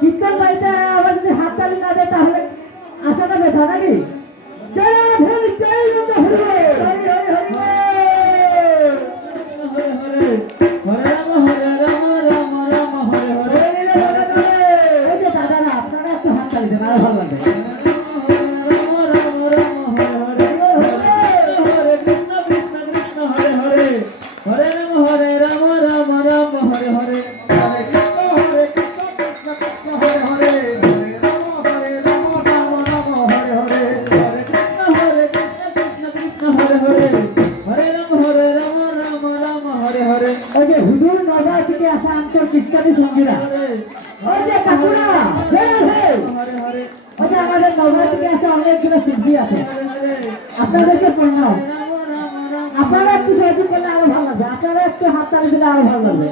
কীর্তন বাড়িতে আবার যদি হাততালি না দেয় তাহলে আশাটা ব্যথা নাকি? দাদা না আপনারা একটু হাততালি দেন, আরো ভালো লাগবে। হুজুর নগর থেকে আসা আন্তর কীর্তনী সঙ্গীরা, ওই যে কাকুরা, ওই যে আমাদের নগর থেকে আসা অনেকগুলো শিল্পী আছে, আপনাদেরকে প্রণাম। আপনারা একটু সহযোগ করলে আরো ভালো লাগবে, আপনারা একটু হাততালি দিলে আরো ভালো লাগবে।